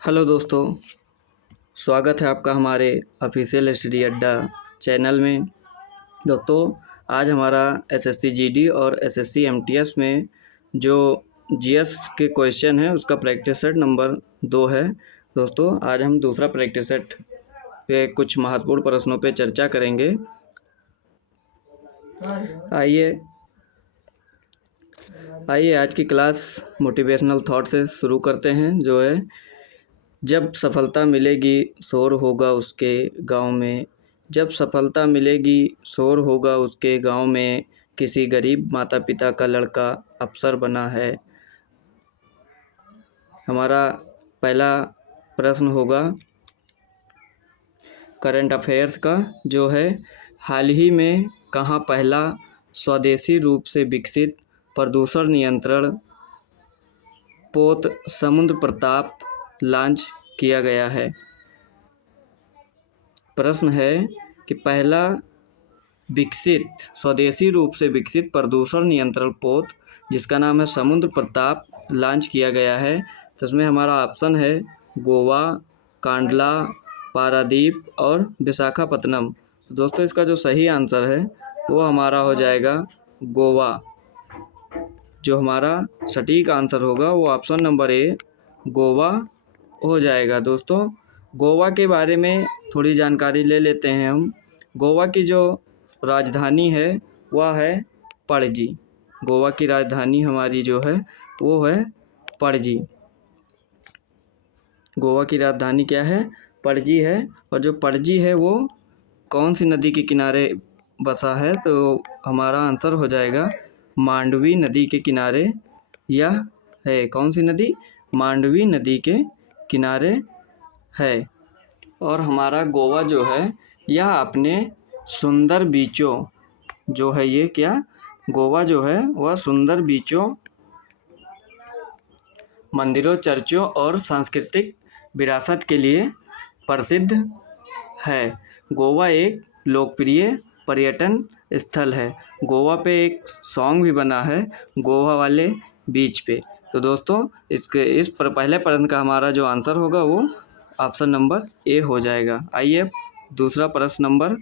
Hello दोस्तों, स्वागत है आपका हमारे ऑफिशियल स्टडी अड्डा चैनल में। दोस्तों, आज हमारा एसएससी जीडी और एसएससी एमटीएस में जो जीएस के क्वेश्चन हैं उसका प्रैक्टिस सेट नंबर 2 है। दोस्तों, आज हम दूसरा प्रैक्टिस सेट पे कुछ महत्वपूर्ण प्रश्नों पे चर्चा करेंगे। आइए आज की क्लास मोटिवेशनल थॉट से शुरू करते हैं, जो है जब सफलता मिलेगी शोर होगा उसके गांव में। जब सफलता मिलेगी शोर होगा उसके गांव में, किसी गरीब माता पिता का लड़का अफसर बना है। हमारा पहला प्रश्न होगा करंट अफेयर्स का, जो है हाल ही में कहाँ पहला स्वदेशी रूप से विकसित प्रदूषण नियंत्रण पोत समुद्र प्रताप लॉन्च किया गया है। प्रश्न है कि पहला विकसित स्वदेशी रूप से विकसित प्रदूषण नियंत्रण पोत जिसका नाम है समुद्र प्रताप लॉन्च किया गया है। तो इसमें हमारा ऑप्शन है गोवा, कांडला, पारादीप और विशाखापत्तनम। तो दोस्तों, इसका जो सही आंसर है वो हमारा हो जाएगा गोवा। जो हमारा सटीक आंसर होगा वो ऑप्शन नंबर ए गोवा हो जाएगा। दोस्तों, गोवा के बारे में थोड़ी जानकारी ले लेते हैं हम। गोवा की जो राजधानी है वह है पणजी। गोवा की राजधानी हमारी जो है वो है पणजी। गोवा की राजधानी क्या है? पणजी है। और जो पणजी है वो कौन सी नदी के किनारे बसा है? तो हमारा आंसर हो जाएगा मांडवी नदी के किनारे। यह है कौन सी नदी? मांडवी नदी के किनारे है। और हमारा गोवा जो है यह अपने सुंदर बीचों जो है ये क्या गोवा जो है वह सुंदर बीचों, मंदिरों, चर्चों और सांस्कृतिक विरासत के लिए प्रसिद्ध है। गोवा एक लोकप्रिय पर्यटन स्थल है। गोवा पे एक सॉन्ग भी बना है, गोवा वाले बीच पे। तो दोस्तों, पहले प्रश्न का हमारा जो आंसर होगा वो ऑप्शन नंबर ए हो जाएगा। आइए दूसरा प्रश्न नंबर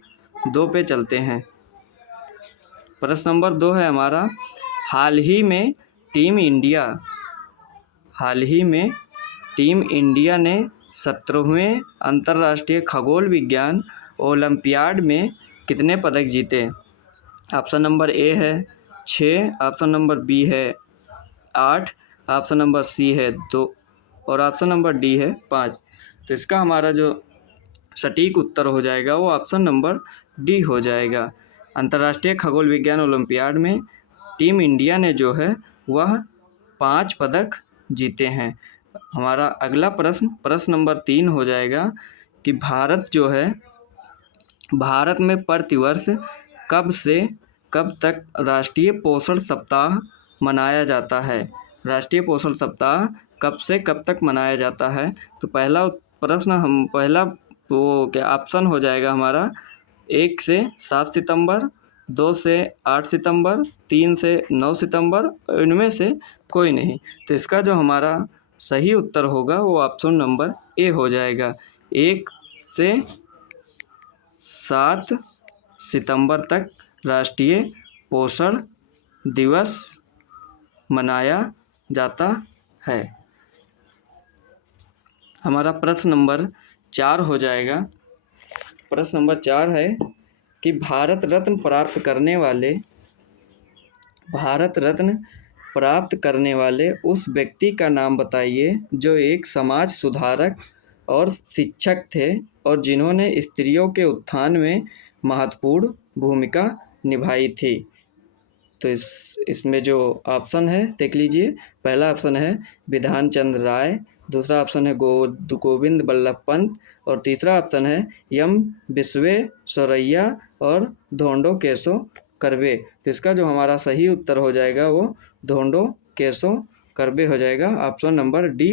2 पे चलते हैं। प्रश्न नंबर 2 है हमारा हाल ही में टीम इंडिया ने 17वें अंतर्राष्ट्रीय खगोल विज्ञान ओलंपियाड में कितने पदक जीते? ऑप्शन नंबर ए है 6, ऑप्शन नंबर बी है 8, ऑप्शन नंबर सी है 2 और ऑप्शन नंबर डी है 5। तो इसका हमारा जो सटीक उत्तर हो जाएगा वो ऑप्शन नंबर डी हो जाएगा। अंतर्राष्ट्रीय खगोल विज्ञान ओलंपियाड में टीम इंडिया ने जो है वह 5 पदक जीते हैं। हमारा अगला प्रश्न नंबर 3 हो जाएगा कि भारत में प्रतिवर्ष कब से कब तक राष्ट्रीय पोषण सप्ताह मनाया जाता है? राष्ट्रीय पोषण सप्ताह कब से कब तक मनाया जाता है? तो पहला तो क्या ऑप्शन हो जाएगा हमारा 1 से 7 सितंबर, 2 से 8 सितंबर, 3 से 9 सितंबर, इनमें से कोई नहीं। तो इसका जो हमारा सही उत्तर होगा वो ऑप्शन नंबर ए हो जाएगा। 1 से 7 सितंबर तक राष्ट्रीय पोषण दिवस मनाया जाता है। हमारा प्रश्न नंबर 4 हो जाएगा। प्रश्न नंबर 4 है कि भारत रत्न प्राप्त करने वाले उस व्यक्ति का नाम बताइए जो एक समाज सुधारक और शिक्षक थे और जिन्होंने स्त्रियों के उत्थान में महत्वपूर्ण भूमिका निभाई थी। तो इसमें जो ऑप्शन है देख लीजिए। पहला ऑप्शन है विधान चंद्र राय, दूसरा ऑप्शन है गोविंद बल्लभ पंत और तीसरा ऑप्शन है एम विश्वेश्वरैया और धोंडो केशव कर्वे। तो इसका जो हमारा सही उत्तर हो जाएगा वो धोंडो केशव कर्वे हो जाएगा। Option number D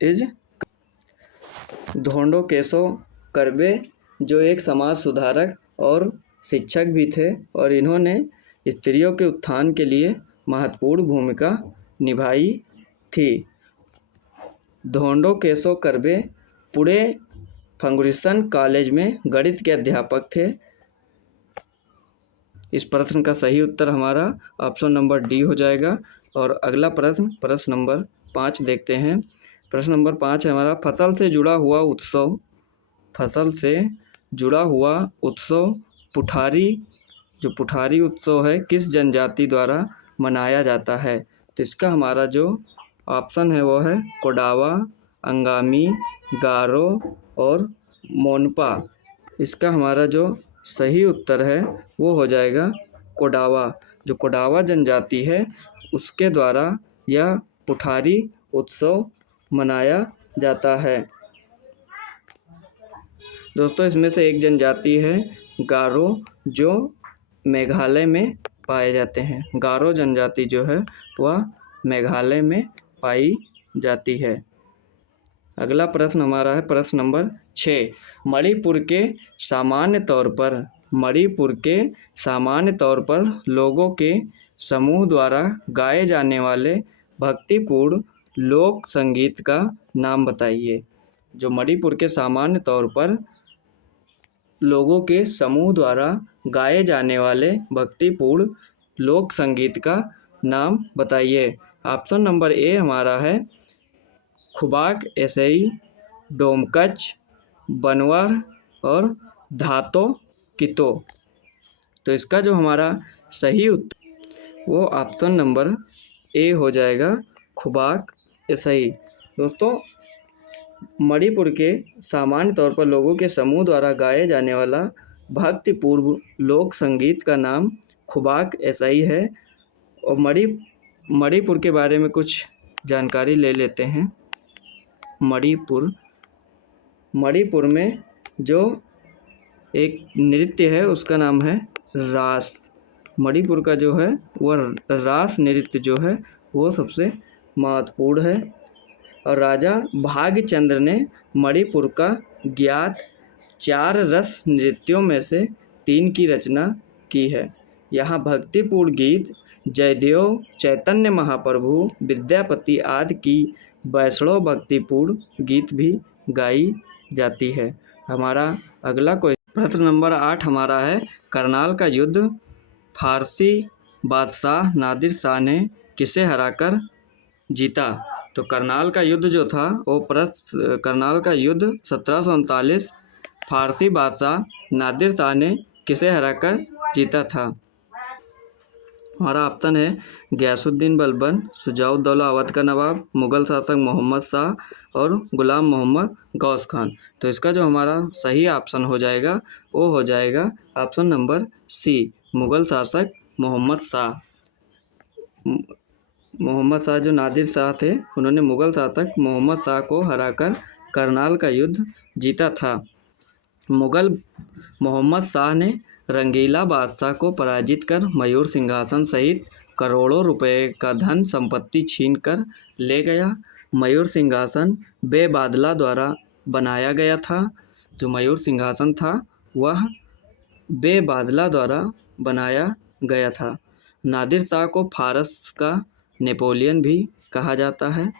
is Dhondo Keshav Karve, जो एक समाज सुधारक और शिक्षक भी थे और इन्होंने स्त्रियों के उत्थान के लिए महत्वपूर्ण भूमिका निभाई थी। धोंडो केशव कर्वे पुणे फर्गुसन कॉलेज में गणित के अध्यापक थे। इस प्रश्न का सही उत्तर हमारा ऑप्शन नंबर डी हो जाएगा। और अगला प्रश्न नंबर 5 देखते हैं। प्रश्न नंबर 5 है हमारा, फसल से जुड़ा हुआ उत्सव पुठारी, जो पुठारी उत्सव है किस जनजाति द्वारा मनाया जाता है? तो इसका हमारा जो ऑप्शन है वो है कोडावा, अंगामी, गारो और मोनपा। इसका हमारा जो सही उत्तर है वो हो जाएगा कोडावा। जो कोडावा जनजाति है उसके द्वारा यह पुठारी उत्सव मनाया जाता है। दोस्तों, इसमें से एक जनजाति है गारो, जो मेघालय में पाए जाते हैं। गारो जनजाति जो है वह मेघालय में पाई जाती है। अगला प्रश्न हमारा है प्रश्न नंबर 6। मणिपुर के सामान्य तौर पर लोगों के समूह द्वारा गाए जाने वाले भक्तिपूर्ण लोक संगीत का नाम बताइए। जो मणिपुर के सामान्य तौर पर लोगों के समूह द्वारा गाए जाने वाले भक्तिपूर्ण लोक संगीत का नाम बताइए। ऑप्शन नंबर ए हमारा है खुबाक एसई, डोमकच, बनवार और धातो कितो। तो इसका जो हमारा सही उत्तर वो ऑप्शन नंबर ए हो जाएगा, खुबाक एसई। दोस्तों, मणिपुर के सामान्य तौर पर लोगों के समूह द्वारा गाए जाने वाला भक्तिपूर्व लोक संगीत का नाम खुबाक एसई है। और मणिपुर के बारे में कुछ जानकारी ले लेते हैं। मणिपुर में जो एक नृत्य है उसका नाम है रास। मणिपुर का जो है वह रास नृत्य जो है वो सबसे महत्वपूर्ण है। और राजा भाग्यचंद्र ने मणिपुर का ज्ञात 4 रस नृत्यों में से 3 की रचना की है। यहाँ भक्तिपूर्ण गीत जयदेव, चैतन्य महाप्रभु, विद्यापति आदि की वैष्णव भक्तिपूर्ण गीत भी गाई जाती है। हमारा अगला प्रश्न नंबर 8 हमारा है, करनाल का युद्ध फारसी बादशाह नादिर शाह ने किसे हराकर जीता? तो करनाल का युद्ध जो था वो करनाल का युद्ध 1739 फारसी बादशाह नादिर शाह ने किसे हराकर जीता था? हमारा ऑप्शन है गयासुद्दीन बलबन, शुजाउद्दौला अवध का नवाब, मुग़ल शासक मोहम्मद शाह और गुलाम मोहम्मद गौस खान। तो इसका जो हमारा सही ऑप्शन हो जाएगा वो हो जाएगा ऑप्शन नंबर सी, मुग़ल शासक मोहम्मद शाह जो नादिर शाह थे उन्होंने मुग़ल शासक मोहम्मद शाह को हराकर करनाल का युद्ध जीता था। मुग़ल मोहम्मद शाह ने रंगीला बादशाह को पराजित कर मयूर सिंहासन सहित करोड़ों रुपए का धन संपत्ति छीन कर ले गया। मयूर सिंहासन बेबादला द्वारा बनाया गया था। जो मयूर सिंहासन था वह बेबादला द्वारा बनाया गया था। नादिर शाह को फारस का नेपोलियन भी कहा जाता है।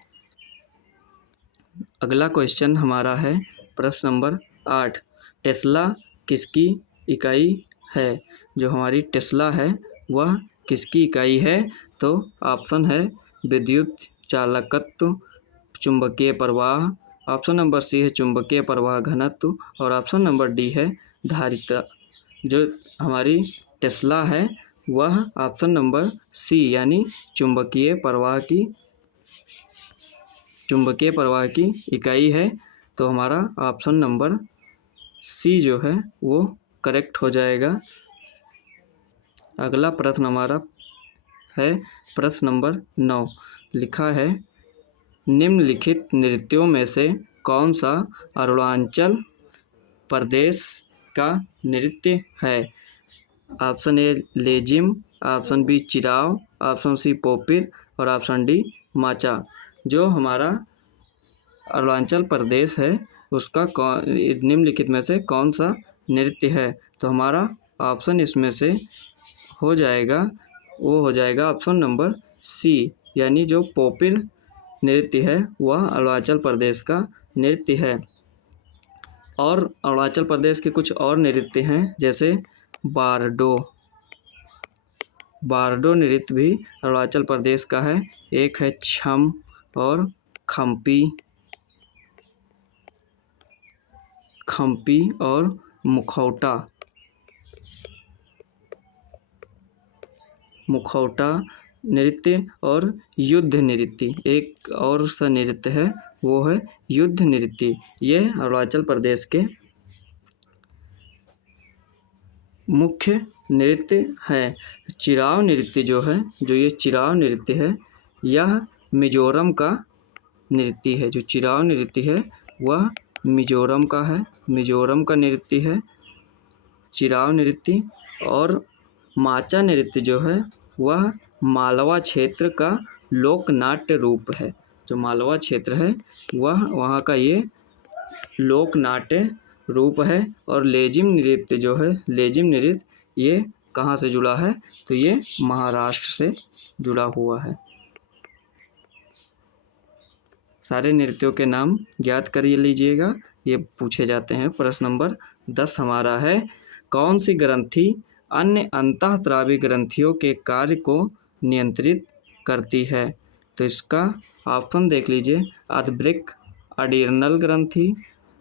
अगला क्वेश्चन हमारा है प्रश्न नंबर 8। टेस्ला किसकी इकाई है? जो हमारी टेस्ला है वह किसकी इकाई है? तो ऑप्शन है विद्युत चालकत्व, चुंबकीय प्रवाह, ऑप्शन नंबर सी है चुंबकीय प्रवाह घनत्व और ऑप्शन नंबर डी है धारिता। जो हमारी टेस्ला है वह ऑप्शन नंबर सी यानी चुंबकीय प्रवाह की इकाई है। तो हमारा ऑप्शन नंबर सी जो है वो करेक्ट हो जाएगा। अगला प्रश्न हमारा है प्रश्न नंबर 9। लिखा है निम्नलिखित नृत्यों में से कौन सा अरुणाचल प्रदेश का नृत्य है? Option A Lezim, option B Cheraw, option C Popir और ऑप्शन डी माचा। जो हमारा अरुणाचल प्रदेश है उसका निम्नलिखित में से कौन सा नृत्य है? तो हमारा ऑप्शन इसमें से हो जाएगा ऑप्शन नंबर सी यानी जो पोपिर नृत्य है वह अरुणाचल प्रदेश का नृत्य है। और अरुणाचल प्रदेश के कुछ और नृत्य हैं, जैसे बारडो। बारडो नृत्य भी अरुणाचल प्रदेश का है। एक है छम और खम्पी, खम्पी और मुखौटा। मुखौटा नृत्य और युद्ध नृत्य, एक और सा नृत्य है वो है युद्ध नृत्य। ये अरुणाचल प्रदेश के मुख्य नृत्य है। चिराव नृत्य जो है, जो ये चिराव नृत्य है, यह मिजोरम का नृत्य है। जो चिराव नृत्य है वह मिजोरम का है, मिजोरम का नृत्य है चिराव नृत्य। और माचा नृत्य जो है वह मालवा क्षेत्र का लोक नाट्य रूप है। जो मालवा क्षेत्र है वह वहाँ का ये लोक नाट्य रूप है। और लेजिम नृत्य जो है, लेजिम नृत्य, ये कहाँ से जुड़ा है, तो ये महाराष्ट्र से जुड़ा हुआ है। सारे नृत्यों के नाम ज्ञात कर लीजिएगा, ये पूछे जाते हैं। प्रश्न नंबर 10 हमारा है, कौन सी ग्रंथि अन्य अंतःस्रावी ग्रंथियों के कार्य को नियंत्रित करती है? तो इसका ऑप्शन देख लीजिए, अधवृक्क अडीर्नल ग्रंथि,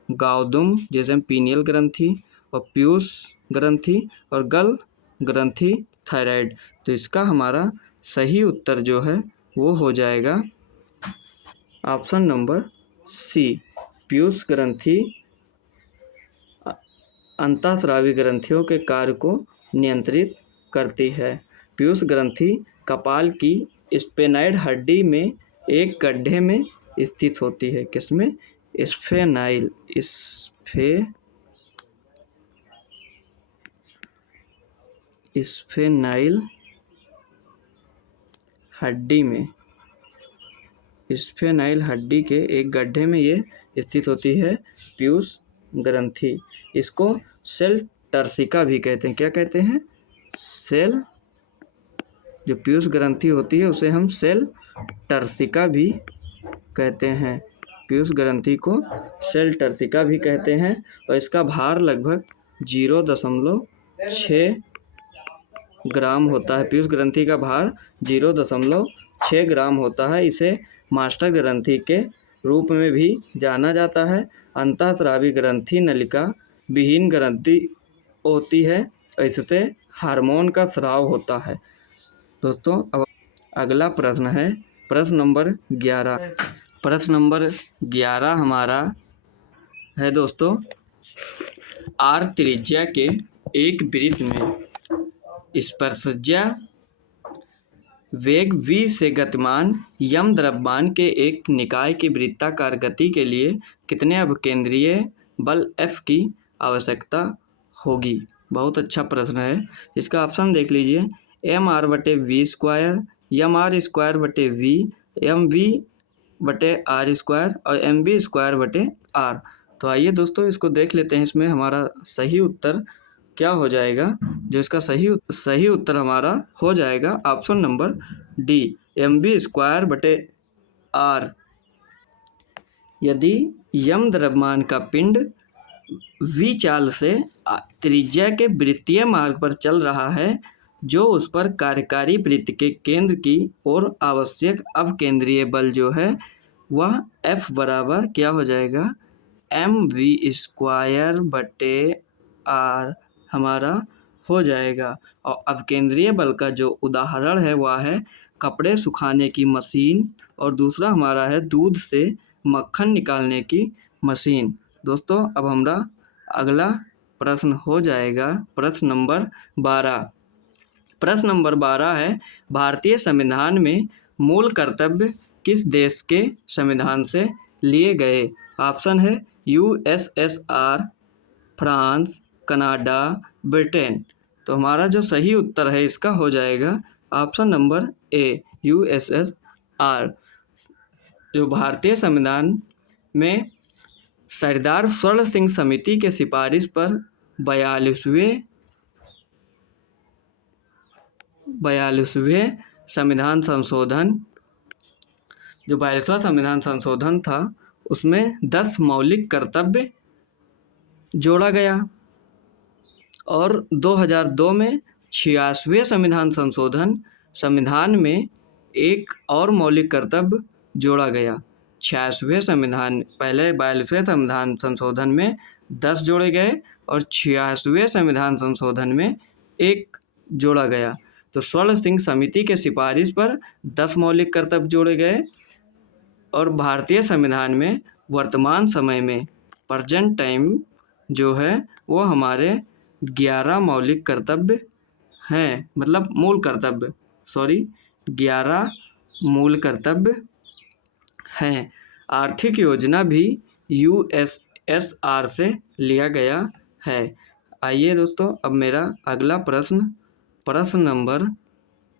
गाउदुम जैसे पीनियल ग्रंथि, और पीयूष ग्रंथि, और गल ग्रंथि थायराइड। तो इसका हमारा सही उत्तर जो है वो हो जाएगा ऑप्शन नंबर सी, पीयूष ग्रंथि अंतःस्रावी ग्रंथियों के कार्य को नियंत्रित करती है। पीयूष ग्रंथि कपाल की स्फेनाइड हड्डी में एक गड्ढे में स्थित होती है। किसमें? स्फेनाइल स्फेनाइल हड्डी में, स्फेनाइल हड्डी के एक गड्ढे में ये स्थित होती है पीयूष ग्रंथि। इसको सेल टर्सिका भी कहते हैं। क्या कहते हैं? सेल, जो पीयूष ग्रंथि होती है उसे हम सेल टर्सिका भी कहते हैं। पीयूष ग्रंथि को सेल टर्सिका भी कहते हैं। और इसका भार लगभग 0.6 ग्राम होता है। पीयूष ग्रंथि का भार 0.6 ग्राम होता है। इसे मास्टर ग्रंथि के रूप में भी जाना जाता है। अंतःस्रावी ग्रंथि नलिका विहीन ग्रंथि होती है, इससे हार्मोन का स्राव होता है। दोस्तों, अब अगला प्रश्न है प्रश्न नंबर 11। प्रश्न नंबर 11 हमारा है दोस्तों, आर त्रिज्या के एक वृत्त में स्पर्शज्या वेग v से गतिमान यम द्रव्यमान के एक निकाय की वृत्ताकार गति के लिए कितने अभिकेंद्रीय बल F की आवश्यकता होगी? बहुत अच्छा प्रश्न है। इसका ऑप्शन देख लीजिए, mr/v², mr²/v, mv/r² और mv²/r। तो आइए दोस्तों इसको देख लेते हैं। इसमें हमारा सही उत्तर क्या हो जाएगा? जो इसका सही उत्तर हमारा हो जाएगा ऑप्शन नंबर डी, mv²/r। यदि यम द्रव्यमान का पिंड v चाल से त्रिज्या के वृत्तीय मार्ग पर चल रहा है, जो उस पर कार्यकारी वृत्त के केंद्र की ओर आवश्यक अवकेंद्रीय बल जो है वह F बराबर क्या हो जाएगा? mv²/r हमारा हो जाएगा। और अवकेंद्रीय बल का जो उदाहरण है वह है कपड़े सुखाने की मशीन, और दूसरा हमारा है दूध से मक्खन निकालने की मशीन। दोस्तों, अब हमारा अगला प्रश्न हो जाएगा प्रश्न नंबर 12। प्रश्न नंबर 12 है, भारतीय संविधान में मूल कर्तव्य किस देश के संविधान से लिए गए? ऑप्शन है USSR, फ्रांस, कनाडा, ब्रिटेन। तो हमारा जो सही उत्तर है इसका हो जाएगा ऑप्शन नंबर ए, USSR। जो भारतीय संविधान में सरदार स्वर्ण सिंह समिति के सिफारिश पर 42वें संविधान संशोधन जो 42वां संविधान संशोधन था उसमें 10 मौलिक कर्तव्य जोड़ा गया और 2002 में 86वें संविधान में एक और मौलिक कर्तव्य जोड़ा गया। 86वें संविधान, पहले 42वें संविधान संशोधन में 10 जोड़े गए और 86वें संविधान संशोधन में एक जोड़ा गया। तो स्वर्ण सिंह समिति के सिफारिश पर 10 मौलिक कर्तव्य जोड़े गए और भारतीय संविधान में वर्तमान समय में प्रेजेंट टाइम जो है वो हमारे 11 मौलिक कर्तव्य हैं, मतलब मूल कर्तव्य, 11 मूल कर्तव्य हैं। आर्थिक योजना भी USSR से लिया गया है। आइए दोस्तों, अब मेरा अगला प्रश्न नंबर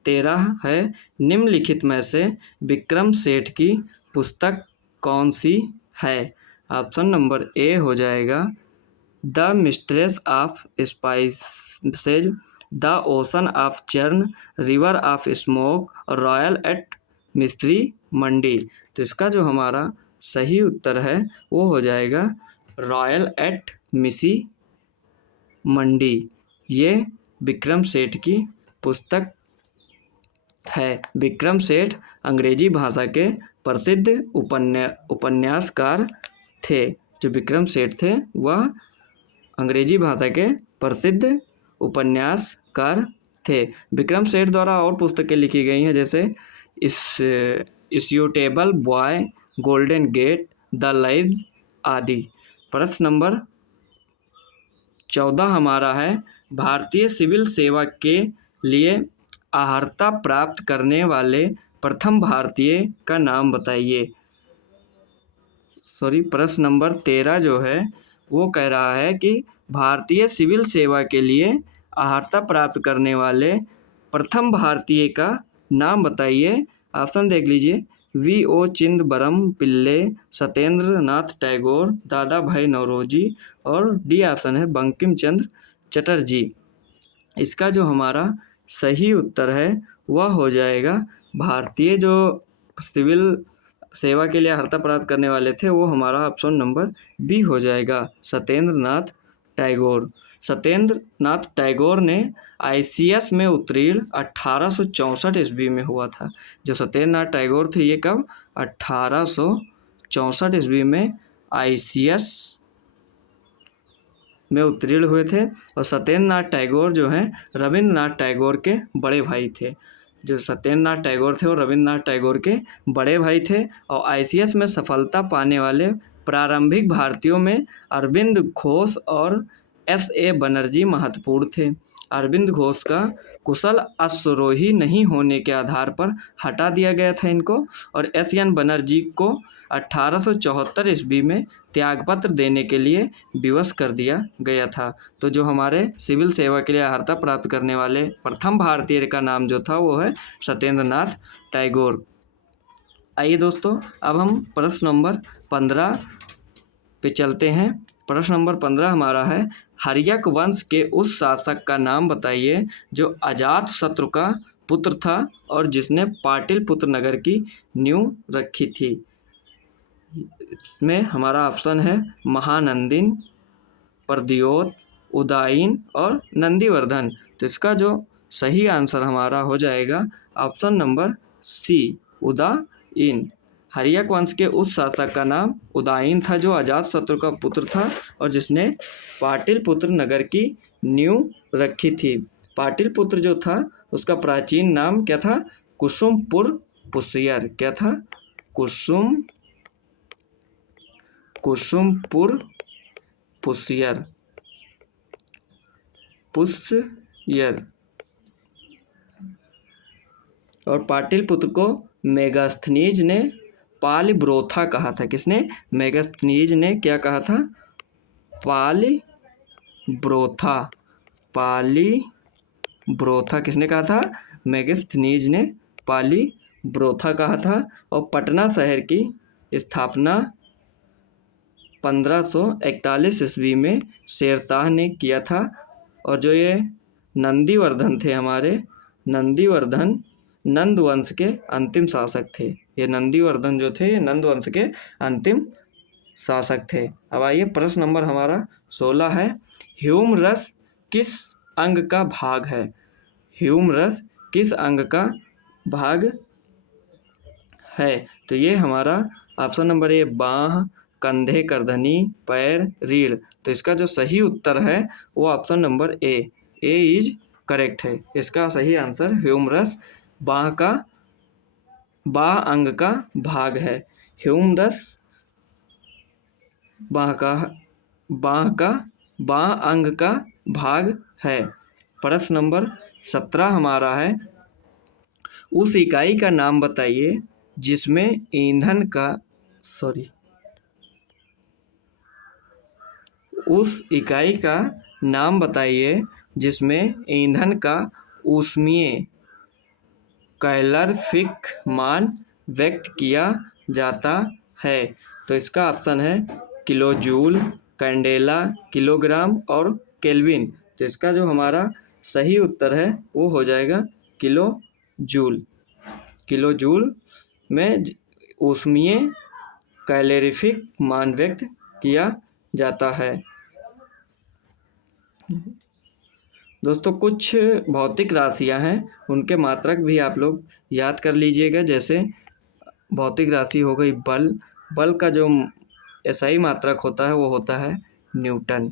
13 है, निम्नलिखित में से विक्रम सेठ की पुस्तक कौन सी है? ऑप्शन नंबर ए हो जाएगा the mistress of spices, the ocean of churn, river of smoke, royal at mystery mandi. तो इसका जो हमारा सही उत्तर है वो हो जाएगा रॉयल एट मिसी मंडी। ये विक्रम सेठ की पुस्तक है। विक्रम सेठ अंग्रेजी भाषा के प्रसिद्ध उपन्यासकार थे। जो विक्रम सेठ थे वह अंग्रेजी भाषा के प्रसिद्ध उपन्यासकार थे। विक्रम सेठ द्वारा और पुस्तकें लिखी गई हैं, जैसे a suitable boy, golden gate, the lives आदि। प्रश्न नंबर 14 हमारा है, भारतीय सिविल सेवा के लिए अर्हता प्राप्त करने वाले प्रथम भारतीय का नाम बताइए। प्रश्न नंबर 13 जो है वो कह रहा है कि भारतीय सिविल सेवा के लिए अर्हता प्राप्त करने वाले प्रथम भारतीय का नाम बताइए। ऑप्शन देख लीजिए, V.O. चिदंबरम पिल्ले, सत्येंद्र नाथ टैगोर, दादा भाई नौरोजी और डी ऑप्शन है बंकिम चंद्र चटर्जी। इसका जो हमारा सही उत्तर है वह हो जाएगा, भारतीय जो सिविल सेवा के लिए अर्हता प्राप्त करने वाले थे वो हमारा ऑप्शन नंबर बी हो जाएगा, सत्येंद्र नाथ टैगोर। सत्येंद्र नाथ टैगोर ने ICS में उत्तीर्ण 1864 ईस्वी में हुआ था। जो सत्येंद्र नाथ टैगोर थे ये कब 1864 ईस्वी में ICS में उत्तीर्ण हुए थे। और सत्येंद्र नाथ टैगोर जो हैं रविंद्रनाथ टैगोर के बड़े भाई थे। जो सत्येंद्र नाथ टैगोर थे वो रविंद्रनाथ टैगोर के बड़े भाई थे। और ICS में सफलता पाने वाले प्रारंभिक भारतीयों में अरविंद घोष और S.A. बनर्जी महत्वपूर्ण थे। अरविंद घोष का कुशल अश्वरोही नहीं होने के आधार पर हटा दिया गया था इनको, और S.N. बनर्जी को 1874 ईस्वी में त्यागपत्र देने के लिए विवश कर दिया गया था। तो जो हमारे सिविल सेवा के लिए अर्हता प्राप्त करने वाले प्रथम भारतीय का नाम जो था वो है सत्येंद्र नाथ टैगोर। आइए दोस्तों, अब हम प्रश्न नंबर 15 पे चलते हैं। प्रश्न नंबर 15 हमारा है, हर्यक वंश के उस शासक का नाम बताइए जो अजातशत्रु का पुत्र था और जिसने पाटलिपुत्र नगर की नींव रखी थी। इसमें हमारा ऑप्शन है महानंदिन, प्रद्योत, उदायन और नंदीवर्धन। तो इसका जो सही आंसर हमारा हो जाएगा option number C, Udayan. Haryanka वंश के उस शासक का नाम उदायन था जो अजातशत्रु का पुत्र था और जिसने पाटलिपुत्र नगर की नींव रखी थी। पाटलिपुत्र जो था उसका प्राचीन नाम क्या था? कुसुमपुर पुष्यर। क्या था? कुसुमपुर पुष्यर। और पाटलिपुत्र को मेगास्थनीज ने पालिब्रोथा कहा था। किसने? मेगास्थनीज ने क्या कहा था? पालिब्रोथा किसने कहा था? मेगास्थनीज ने पालिब्रोथा कहा था। और पटना शहर की स्थापना 1541 ईस्वी में शेरशाह ने किया था। और जो ये नंदीवर्धन थे हमारे, नंदीवर्धन नंद वंश के अंतिम शासक थे। ये नंदीवर्धन जो थे ये नंद वंश के अंतिम शासक थे। अब आइए प्रश्न नंबर हमारा 16 है, ह्यूम रस किस अंग का भाग है? ह्यूम रस किस अंग का भाग है? तो ये हमारा ऑप्शन नंबर ए बाह, कंधे, करधनी, पैर, रीढ़। तो इसका जो सही उत्तर है वो option number A is correct है। इसका सही आंसर ह्यूमरस बाह अंग का भाग है। ह्यूमरस बाह अंग का भाग है। प्रश्न नंबर 17 हमारा है, उस इकाई का नाम बताइए जिसमें ईंधन का उस इकाई का नाम बताइए जिसमें ईंधन का ऊष्मीय कैलोरीफिक मान व्यक्त किया जाता है। तो इसका ऑप्शन है किलो जूल, कैंडेला, किलोग्राम और केल्विन। तो इसका जो हमारा सही उत्तर है वो हो जाएगा किलो जूल। किलो जूल में ऊष्मीय कैलोरीफिक मान व्यक्त किया जाता है। दोस्तों कुछ भौतिक राशियां हैं, उनके मात्रक भी आप लोग याद कर लीजिएगा। जैसे भौतिक राशि हो गई बल। बल का जो SI मात्रक होता है वो होता है न्यूटन।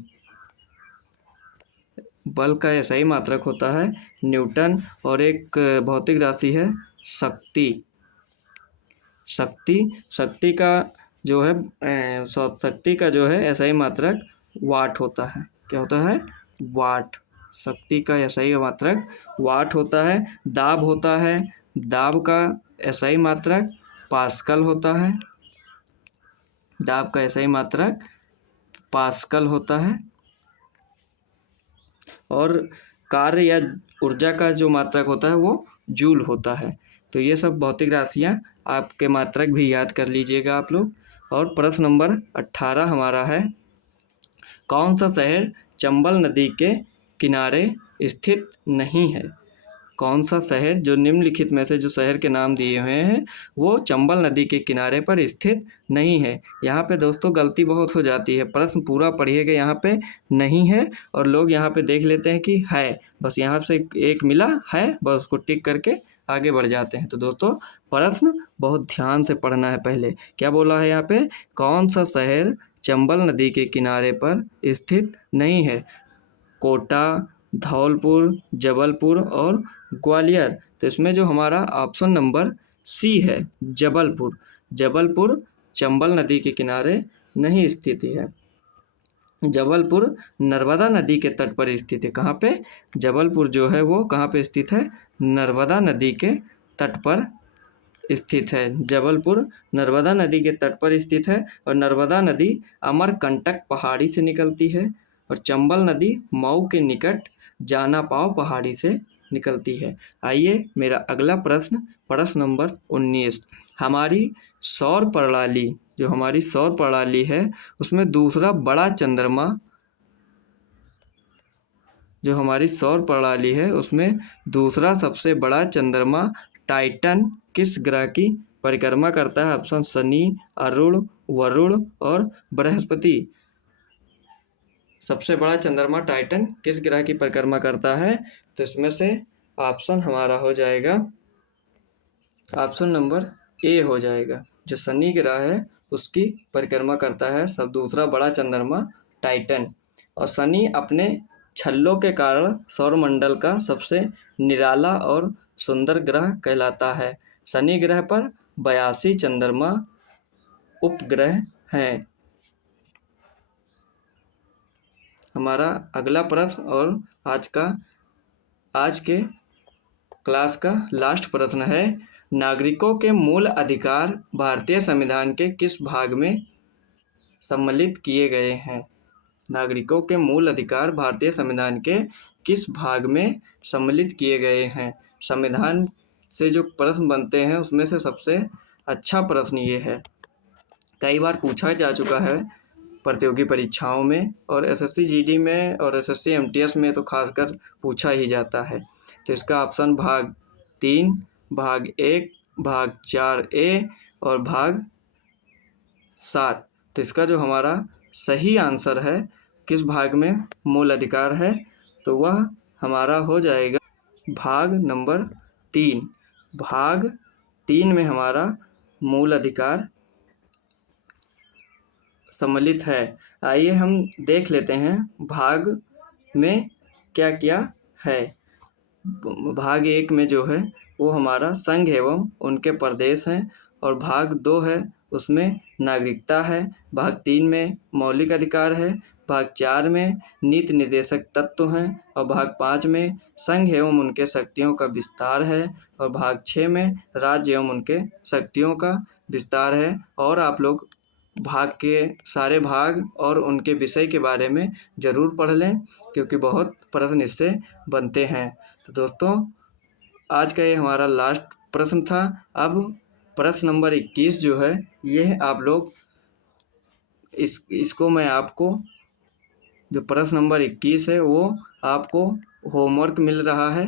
बल का SI मात्रक होता है न्यूटन। और एक भौतिक राशि है शक्ति। शक्ति का जो है शक्ति का जो है SI मात्रक वाट होता है। क्या होता है? वाट। शक्ति का SI मात्रक वाट होता है। दाब होता है, दाब का SI मात्रक पास्कल होता है। दाब का SI मात्रक पास्कल होता है। और कार्य या ऊर्जा का जो मात्रक होता है वो जूल होता है। तो ये सब भौतिक राशियाँ आपके मात्रक भी याद कर लीजिएगा आप लोग। और प्रश्न नंबर 18 हमारा है, कौन सा शहर चंबल नदी के किनारे स्थित नहीं है? कौन सा शहर, जो निम्नलिखित में से जो शहर के नाम दिए हुए हैं वो चंबल नदी के किनारे पर स्थित नहीं है? यहाँ पे दोस्तों गलती बहुत हो जाती है। प्रश्न पूरा पढ़िएगा, यहाँ पे नहीं है और लोग यहाँ पे देख लेते हैं कि है, बस यहाँ से एक मिला है, बस उसको टिक करके आगे बढ़ जाते हैं। तो दोस्तों प्रश्न बहुत ध्यान से पढ़ना है। पहले क्या बोला है यहाँ पे, कौन सा शहर चंबल नदी के किनारे पर स्थित नहीं है? कोटा, धौलपुर, जबलपुर और ग्वालियर। तो इसमें जो हमारा ऑप्शन नंबर सी है जबलपुर। जबलपुर चंबल नदी के किनारे नहीं स्थित है। जबलपुर नर्मदा नदी के तट पर स्थित है। कहाँ पे? जबलपुर जो है वो कहाँ पे स्थित है? नर्मदा नदी के तट पर स्थित है। जबलपुर नर्मदा नदी के तट पर स्थित है और नर्मदा नदी अमरकंटक पहाड़ी से निकलती है और चंबल नदी मऊ के निकट जानापाव पहाड़ी से निकलती है। आइए मेरा अगला प्रश्न, प्रश्न नंबर 19, हमारी सौर प्रणाली, जो हमारी सौर प्रणाली है उसमें दूसरा बड़ा चंद्रमा, जो हमारी सौर प्रणाली है उसमें दूसरा सबसे बड़ा चंद्रमा टाइटन किस ग्रह की परिक्रमा करता है? ऑप्शन शनि, अरुण, वरुण और बृहस्पति। सबसे बड़ा चंद्रमा टाइटन किस ग्रह की परिक्रमा करता है? तो इसमें से ऑप्शन हमारा हो जाएगा ऑप्शन नंबर ए हो जाएगा। जो शनि ग्रह है उसकी परिक्रमा करता है सब दूसरा बड़ा चंद्रमा टाइटन। और शनि अपने छल्लों के कारण सौरमंडल का सबसे निराला और सुंदर ग्रह कहलाता है। शनि ग्रह पर 82 चंद्रमा उपग्रह हैं। हमारा अगला प्रश्न और आज के क्लास का लास्ट प्रश्न है, नागरिकों के मूल अधिकार भारतीय संविधान के किस भाग में सम्मिलित किए गए हैं? नागरिकों के मूल अधिकार भारतीय संविधान के किस भाग में सम्मिलित किए गए हैं? संविधान से जो प्रश्न बनते हैं उसमें से सबसे अच्छा प्रश्न ये है। कई बार पूछा जा चुका है प्रतियोगी परीक्षाओं में और SSC GD में और SSC MTS में तो खासकर पूछा ही जाता है। तो इसका ऑप्शन भाग 3 भाग 1, भाग 4A और भाग 7। तो इसका जो हमारा सही आंसर है किस भाग में मूल अधिकार है, तो वह हमारा हो जाएगा भाग नंबर 3। भाग 3 में हमारा मूल अधिकार सम्मिलित है। आइए हम देख लेते हैं भाग में क्या क्या है। भाग 1 में जो है वो हमारा संघ एवं उनके प्रदेश हैं, और भाग 2 है उसमें नागरिकता है। भाग 3 में मौलिक अधिकार है। भाग 4 में नीति निर्देशक तत्व हैं, और भाग 5 में संघ एवं उनके शक्तियों का विस्तार है, और भाग 6 में राज्य एवं उनके शक्तियों का विस्तार है। और आप लोग भाग के सारे भाग और उनके विषय के बारे में ज़रूर पढ़ लें, क्योंकि बहुत प्रश्न इससे बनते हैं। तो दोस्तों, आज का ये हमारा लास्ट प्रश्न था। अब प्रश्न नंबर 21 जो है ये आप लोग इसको मैं आपको, जो प्रश्न नंबर 21 है वो आपको होमवर्क मिल रहा है।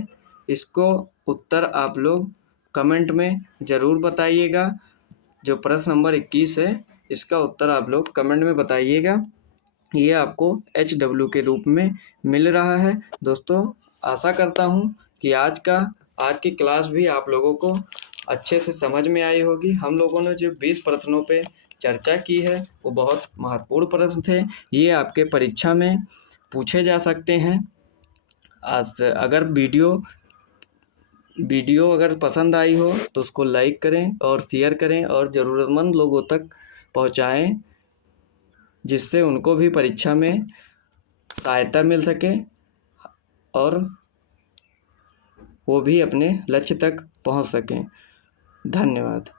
इसको उत्तर आप लोग कमेंट में ज़रूर बताइएगा। जो प्रश्न नंबर 21 है इसका उत्तर आप लोग कमेंट में बताइएगा। ये आपको HW के रूप में मिल रहा है। दोस्तों, आशा करता हूँ कि आज की क्लास भी आप लोगों को अच्छे से समझ में आई होगी। हम लोगों ने जो 20 प्रश्नों पे चर्चा की है वो बहुत महत्वपूर्ण प्रश्न थे। ये आपके परीक्षा में पूछे जा सकते हैं। अगर वीडियो अगर पसंद आई हो तो उसको लाइक करें और शेयर करें और ज़रूरतमंद लोगों तक पहुंचाएं, जिससे उनको भी परीक्षा में सहायता मिल सके और वो भी अपने लक्ष्य तक पहुंच सकें। धन्यवाद।